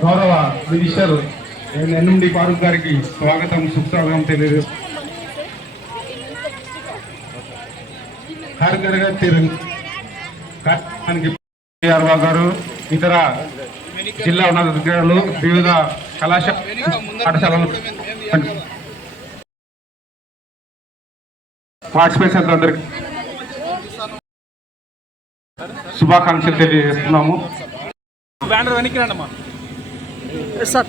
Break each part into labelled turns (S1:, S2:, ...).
S1: గౌరవ minister NMD Farooq గారికి స్వాగతం సుస్వాగతం తెలియదు హర్ గారు ఘర్ తిరంగ ఆర్వా గారు ఇతర జిల్లా ఉన్నతాధికారులు వివిధ కళాశాల పాఠశాలలు పార్టిసిపేషన్ అందరికి శుభాకాంక్షలు తెలియజేస్తున్నాము.
S2: బ్యానర్ వెనక్కి రండి అమ్మా.
S3: సార్.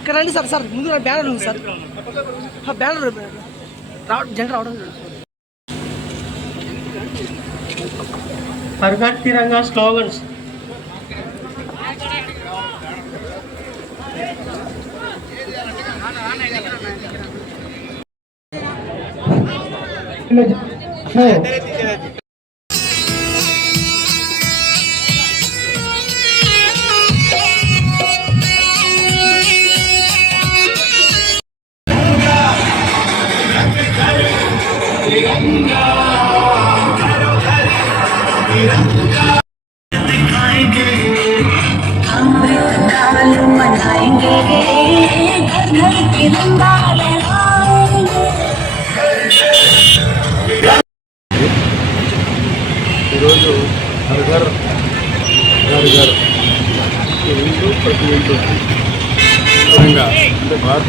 S3: ఇక్కడ రండి సార్ సార్. ముందు బ్యానర్ ఉంది సార్. ఆ బ్యానర్ రావ జెండా రావడం.
S4: హర్ఘర్ తిరంగా స్లోగన్స్.
S5: হ্যাঁ।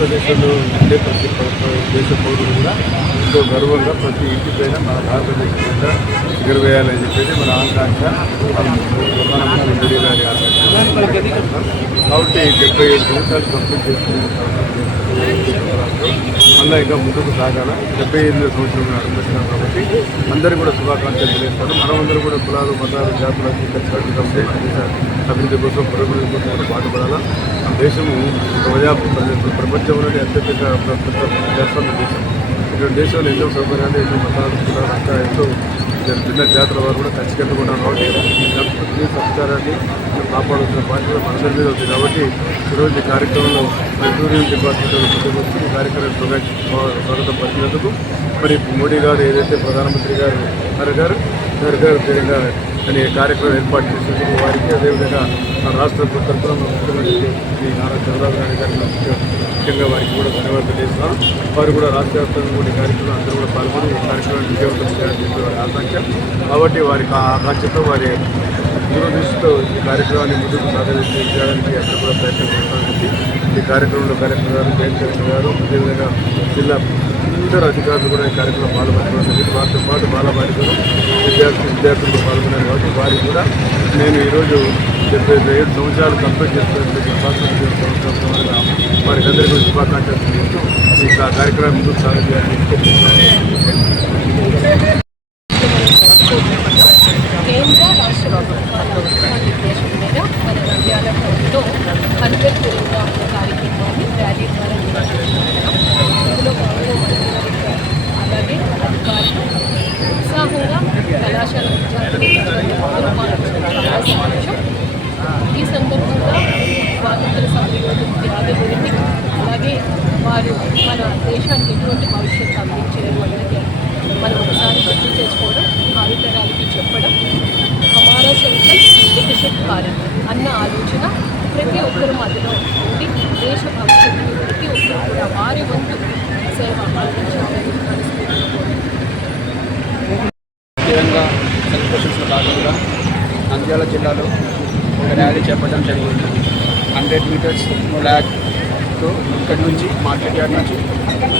S5: అంటే భారతదేశంలో ఉండే ప్రతి దేశ పౌరులు కూడా ఎంతో గర్వంగా ప్రతి ఇంటి పైన మన భారతదేశం మీద ఎగురవేయాలని చెప్పేసి మన ఆకాంక్ష. మన ప్రధానమంత్రి మోడీ గారి కాబట్టి డెబ్బై ఏడు సంవత్సరాలు కంప్లీట్ చేసుకున్న మళ్ళీ ఇంకా ముందుకు సాగాల? డెబ్బై ఎనిమిది సంవత్సరం అడుగుతున్నాం కాబట్టి అందరూ కూడా శుభాకాంక్షలు తెలియజేస్తారు మనమందరూ కూడా కులాలు మతాలు జాతులు ఖచ్చితంగా అభివృద్ధి కోసం పురోగతి కోసం కూడా పాటుపడాలా? దేశము ప్రజా ప్రపంచంలోనే అత్యధిక ప్ర- ప్రజాస్వామ్య దేశం. ఇక్కడ దేశంలో ఎన్నో సౌకర్యాలు ఎన్నో మతాలు కులాలు అంతా ఎంతో భిన్న జాతర వారు కూడా కలిసి కాబట్టి సంస్కృతిని సంస్కారాన్ని కాపాడుతున్న బాధ్యత మనందరి మీద ఉంది. కాబట్టి ఈరోజు ఈ కార్యక్రమంలో మరి టూరిజం డిపార్ట్మెంట్ వచ్చి ఈ కార్యక్రమం స్వాగతం పరిచినందుకు మరి మోడీ గారు ఏదైతే ప్రధానమంత్రి గారు గారు గారు గారు అనే కార్యక్రమం ఏర్పాటు చేసినందుకు వారికి అదేవిధంగా మన రాష్ట్ర తరఫున ముఖ్యమంత్రి శ్రీ నారా చంద్రబాబు నాయుడు గారికి ముఖ్యంగా వారికి కూడా ధన్యవాదాలు తెలియజేస్తున్నారు వారు కూడా రాష్ట్ర వ్యాప్తంగా కూడా ఈ కార్యక్రమం అందరూ కూడా పాల్గొని ఈ కార్యక్రమాన్ని విజయవంతం చేయాలని చెప్పి వారి ఆకాంక్ష. కాబట్టి వారికి ఆకాంక్షతో వారి దూరదృష్టితో ఈ కార్యక్రమాన్ని ముందుకు సాగడానికి చేయడానికి అందరూ కూడా ప్రయత్నం చేస్తామని ఈ కార్యక్రమంలో కలెక్టర్ గారు జయంత్ కలెక్టర్ గారు అదేవిధంగా జిల్లా ఇతర అధికారులు కూడా ఈ కార్యక్రమం పాల్గొనడం జరిగింది వారితో పాటు బాలబాలికలు విద్యార్థి విద్యార్థులు పాల్గొన్నారు కాబట్టి వారికి కూడా నేను ఈరోజు చెప్పే ఏడు సంవత్సరాలు కంప్లీట్ చేస్తున్నటువంటి స్వాతంత్ర సంవత్సరం వారికి అందరికీ కూడా శుభాకాంక్షలు చేస్తూ ఈ కా- కార్యక్రమం ముందుకు సాగాలని
S6: కేంద్ర రాష్ట్ర ప్రభుత్వాల ఉద్దేశం మీద మన నంద్యాల టౌన్లో హండ్రెడ్ తిరుగుగా ఉన్న కార్యక్రమాన్ని ర్యాలీ ద్వారా నిర్వహించుకుంటున్నాం ఇందులో భాగంగా మంత్రివర్గ అలాగే అధికారులు ఉత్సాహంగా కళాశాల విద్యార్థులు అందరూ పాల్గొనడం చాలా సంతోషం ఈ సందర్భంగా స్వాతంత్ర సమరయోధుల త్యాగ గురించి అలాగే వారు మన దేశానికి ఎటువంటి భవిష్యత్తు అందించారు అన్నది మనం ఒకసారి గుర్తు చేసుకోవడం భావితరాలకి చెప్పడం హమారా సంకల్ప్ వికసిత్ భారత్ అన్న ఆలోచన ప్రతి ఒక్కరు మధ్యలో ఉంది దేశ భవిష్యత్తు ప్రతి ఒక్కరు కూడా వారి వంతు సేవ అందించాలని
S2: సెలబ్రేషన్స్లో భాగంగా నంద్యాల జిల్లాలో ఒక ర్యాలీ చేపట్టడం జరిగింది. హండ్రెడ్ మీటర్స్ ల్యాక్తో ఇక్కడి నుంచి మార్కెట్ యార్డ్ నుంచి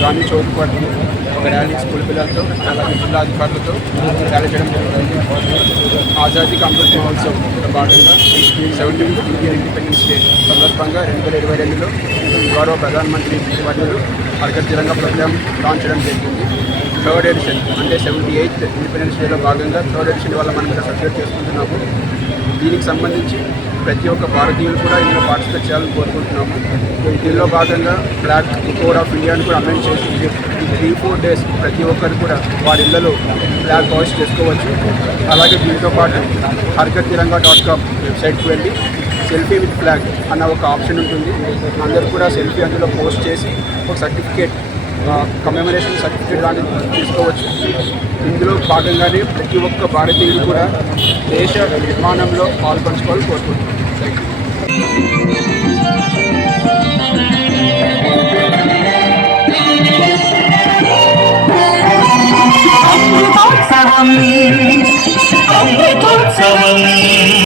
S2: గాంధీ చౌక్ వరకు ఒక ర్యాలీ స్కూల్ పిల్లలతో అలాగే జిల్లా అధికారులతో ర్యాలీ చేయడం జరుగుతుంది ఆజాదీ అమృత్ మహోత్సవ్ భాగంగా సెవెంటీన్త్ ఇండియన్ ఇండిపెండెన్స్ డే సందర్భంగా రెండు వేల ఇరవై రెండులో గౌరవ ప్రధానమంత్రి వర్యులు హర్ఘర్ ప్రోగ్రామ్ లాంచ్ చేయడం జరిగింది. థర్డ్ ఎడిషన్ అంటే సెవెంటీ ఎయిత్ ఇండిపెండెన్స్ డేలో భాగంగా థర్డ్ ఎడిషన్ వల్ల మనం ఇలా సెలబ్రేట్ చేసుకుంటున్నాము. దీనికి సంబంధించి ప్రతి ఒక్క భారతీయులు కూడా ఇందులో పార్టిసిపేట్ చేయాలని కోరుకుంటున్నాము. దీనిలో భాగంగా ఫ్లాగ్ కోడ్ ఆఫ్ ఇండియాని కూడా అమెండ్ చేసి ఈ త్రీ ఫోర్ డేస్ ప్రతి ఒక్కరు కూడా వారి ఇళ్ళలో ఫ్లాగ్ హాయిస్ట్ చేసుకోవచ్చు. అలాగే దీంతో పాటు హర్కత్ తిరంగా డాట్ కామ్ వెబ్సైట్కి వెళ్ళి సెల్ఫీ విత్ ఫ్లాగ్ అన్న ఒక ఆప్షన్ ఉంటుంది. అందరు కూడా సెల్ఫీ అందులో పోస్ట్ చేసి ఒక సర్టిఫికేట్ కమెమరేషన్ సర్టిఫికేట్ లాంటిది తీసుకోవచ్చు. ఇందులో భాగంగానే ప్రతి ఒక్క భారతీయుడు కూడా దేశ నిర్మాణంలో పాల్పంచుకోవాలని కోరుకుంటున్నాను. థ్యాంక్ యూ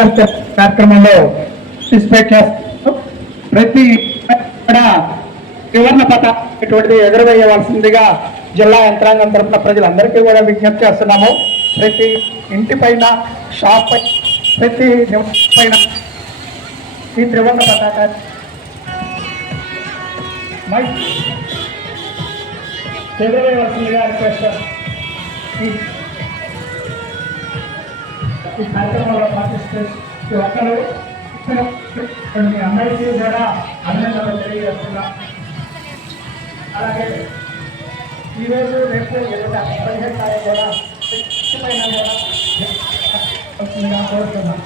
S4: హరిగర్ కార్యక్రమంలో పార్టిసిపేట్ చేస్తూ ప్రతి వివరణ త్రివర్ణ ఎగురవేయవలసిందిగా జిల్లా యంత్రాంగం తరఫున ప్రజలందరికీ కూడా విజ్ఞప్తి చేస్తున్నాము. ప్రతి ఇంటి పైన షాప్ పై ప్రతి పైన ఈ త్రివర్ణ పతాకాన్ని మైక్ ఎగురవేయవలసిందిగా రిక్వెస్ట్ ఈ కార్యక్రమంలో పార్టిసిపేట్ ప్రతి ఒక్కరు ఇక్కడ మీ అందరికీ కూడా అభినందనలు తెలియజేస్తున్నా. అలాగే ఈరోజు రేపు ఎదుట పదిహేను తారీఖు కూడా కోరుతున్నాను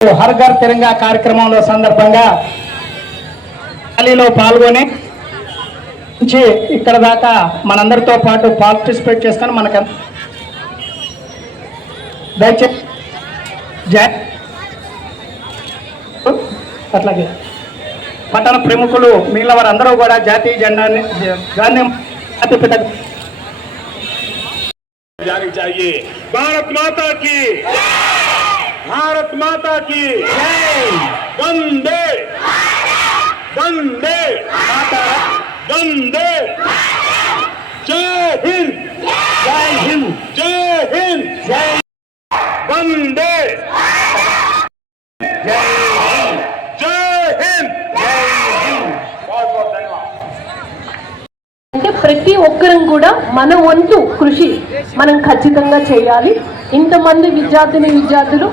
S4: హర్ ఘర్ తిరంగా కార్యక్రమంలో సందర్భంగా ర్యాలీలో పాల్గొని నుంచి ఇక్కడ దాకా మనందరితో పాటు పార్టిసిపేట్ చేసుకొని మనకు దయచేసి జై అట్లాగే పట్టణ ప్రముఖులు మిగిలిన వారందరూ కూడా జాతీయ జెండాని గాంధీ జాతిపిత
S7: जानी चाहिए भारत माता की भारत माता की वंदे वंदे वंदे जय हिंद जय हिंद जय हिंद जय वंदे जय
S6: ప్రతి ఒక్కరం కూడా మన వంతు కృషి మనం ఖచ్చితంగా చేయాలి. ఇంతమంది విద్యార్థిని విద్యార్థులు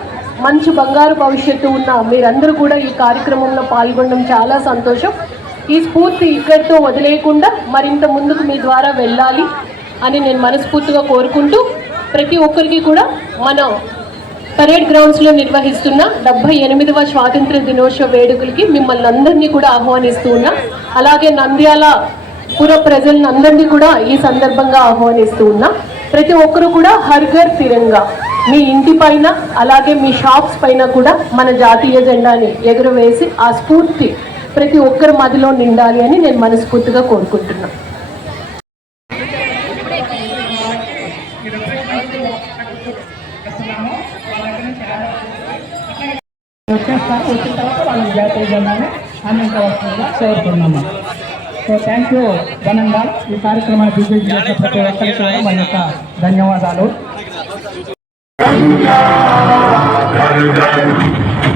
S6: మంచి బంగారు భవిష్యత్తు ఉన్న మీరందరూ కూడా ఈ కార్యక్రమంలో పాల్గొనడం చాలా సంతోషం. ఈ స్ఫూర్తి ఇక్కడితో వదిలేయకుండా మరింత ముందుకు మీ ద్వారా వెళ్ళాలి అని నేను మనస్ఫూర్తిగా కోరుకుంటూ ప్రతి ఒక్కరికి కూడా మన పరేడ్ గ్రౌండ్స్లో నిర్వహిస్తున్న డెబ్బై ఎనిమిదవ స్వాతంత్ర దినోత్సవ వేడుకలకి మిమ్మల్ని అందరినీ కూడా ఆహ్వానిస్తూ ఉన్నా. అలాగే నంద్యాల పూర్వ ప్రజలను అందరినీ కూడా ఈ సందర్భంగా ఆహ్వానిస్తూ ఉన్నా. ప్రతి ఒక్కరు కూడా హర్ఘర్ తిరంగా. మీ ఇంటి పైన అలాగే మీ షాప్స్ పైన కూడా మన జాతీయ జెండాని ఎగురవేసి ఆ స్ఫూర్తి ప్రతి ఒక్కరి మదిలో నిండాలి అని నేను మనస్ఫూర్తిగా కోరుకుంటున్నాను
S4: వచ్చిన తర్వాత వాళ్ళకి జాతీయ జెండాని అందించవలసిందిగా కోరుతున్నాము సో థ్యాంక్ యూ ఘనంగా ఈ కార్యక్రమాన్ని దిగ్విజయం చేసిన ప్రతి ఒక్కరికి కూడా మన యొక్క ధన్యవాదాలు.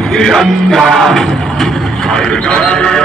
S7: Tiranna, Tiranna,